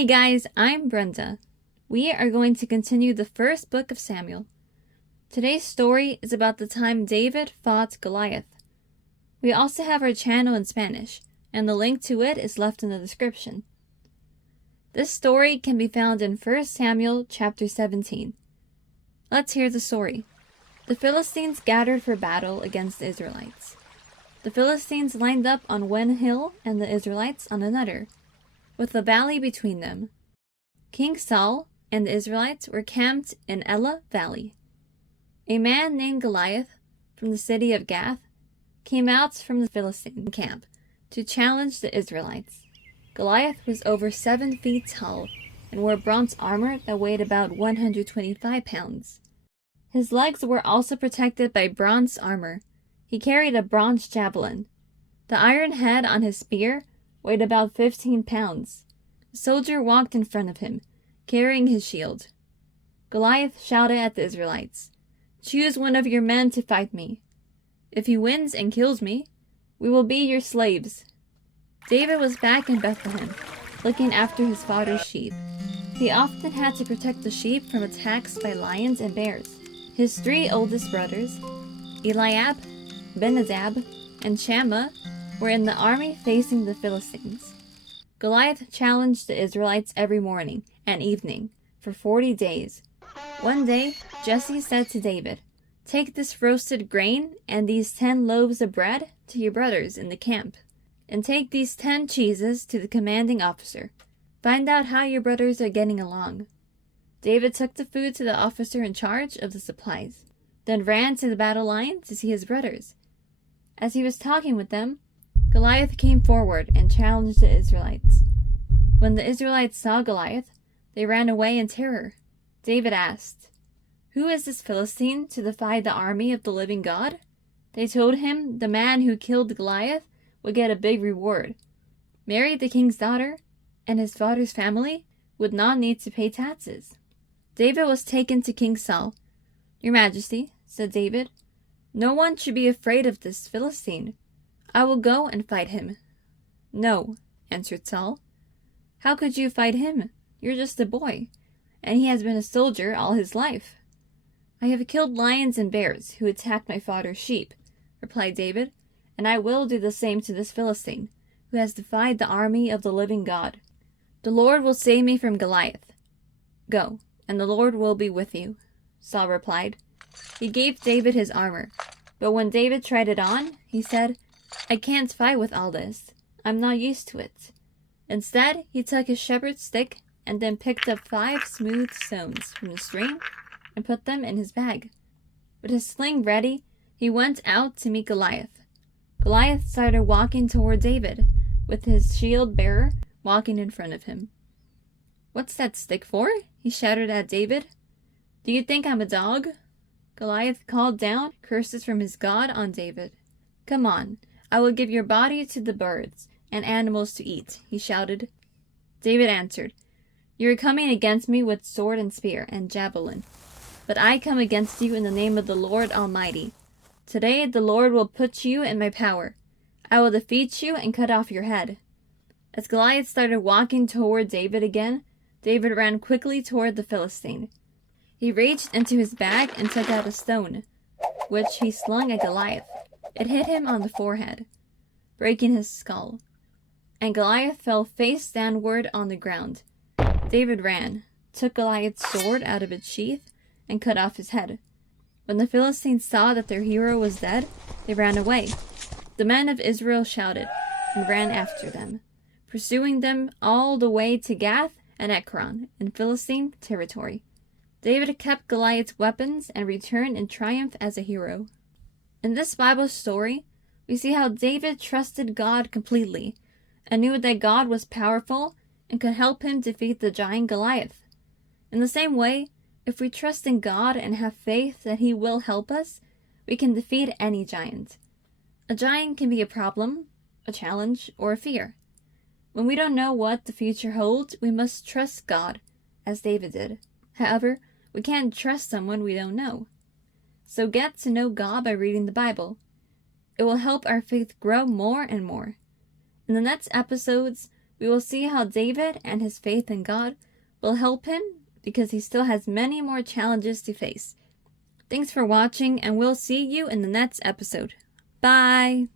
Hey guys, I'm Brenda. We are going to continue the first book of Samuel. Today's story is about the time David fought Goliath. We also have our channel in Spanish, and the link to it is left in the description. This story can be found in 1 Samuel chapter 17. Let's hear the story. The Philistines gathered for battle against the Israelites. The Philistines lined up on one hill and the Israelites on another, with a valley between them. King Saul and the Israelites were camped in Elah Valley. A man named Goliath from the city of Gath came out from the Philistine camp to challenge the Israelites. Goliath was over 7 feet tall and wore bronze armor that weighed about 125 pounds. His legs were also protected by bronze armor. He carried a bronze javelin. The iron head on his spear weighed about 15 pounds. A soldier walked in front of him, carrying his shield. Goliath shouted at the Israelites, "Choose one of your men to fight me. If he wins and kills me, we will be your slaves." David was back in Bethlehem, looking after his father's sheep. He often had to protect the sheep from attacks by lions and bears. His 3 oldest brothers, Eliab, Benadab, and Shammah, were in the army facing the Philistines. Goliath challenged the Israelites every morning and evening for 40 days. One day, Jesse said to David, "Take this roasted grain and these 10 loaves of bread to your brothers in the camp, and take these 10 cheeses to the commanding officer. Find out how your brothers are getting along." David took the food to the officer in charge of the supplies, then ran to the battle line to see his brothers. As he was talking with them, Goliath came forward and challenged the Israelites. When the Israelites saw Goliath, they ran away in terror. David asked, "Who is this Philistine to defy the army of the living God?" They told him the man who killed Goliath would get a big reward, marry the king's daughter, and his father's family would not need to pay taxes. David was taken to King Saul. "Your Majesty," said David, "no one should be afraid of this Philistine. I will go and fight him." "No," answered Saul. "How could you fight him? You're just a boy, and he has been a soldier all his life." "I have killed lions and bears who attacked my father's sheep," replied David, "and I will do the same to this Philistine, who has defied the army of the living God. The Lord will save me from Goliath. Go, and the Lord will be with you." Saul replied. He gave David his armor, but when David tried it on, he said, "I can't fight with all this. I'm not used to it." Instead, he took his shepherd's stick and then picked up 5 smooth stones from the stream and put them in his bag. With his sling ready, he went out to meet Goliath. Goliath started walking toward David, with his shield bearer walking in front of him. "What's that stick for?" he shouted at David. "Do you think I'm a dog?" Goliath called down curses from his God on David. "Come on, I will give your body to the birds and animals to eat," he shouted. David answered, "You are coming against me with sword and spear and javelin, but I come against you in the name of the Lord Almighty. Today the Lord will put you in my power. I will defeat you and cut off your head." As Goliath started walking toward David again, David ran quickly toward the Philistine. He reached into his bag and took out a stone, which he slung at Goliath. It hit him on the forehead, breaking his skull, and Goliath fell face downward on the ground. David ran, took Goliath's sword out of its sheath, and cut off his head. When the Philistines saw that their hero was dead, they ran away. The men of Israel shouted and ran after them, pursuing them all the way to Gath and Ekron in Philistine territory. David kept Goliath's weapons and returned in triumph as a hero. In this Bible story, we see how David trusted God completely and knew that God was powerful and could help him defeat the giant Goliath. In the same way, if we trust in God and have faith that He will help us, we can defeat any giant. A giant can be a problem, a challenge, or a fear. When we don't know what the future holds, we must trust God, as David did. However, we can't trust someone we don't know. So get to know God by reading the Bible. It will help our faith grow more and more. In the next episodes, We will see how David and his faith in God will help him because he still has many more challenges to face. Thanks for watching, and we'll see you in the next episode. Bye!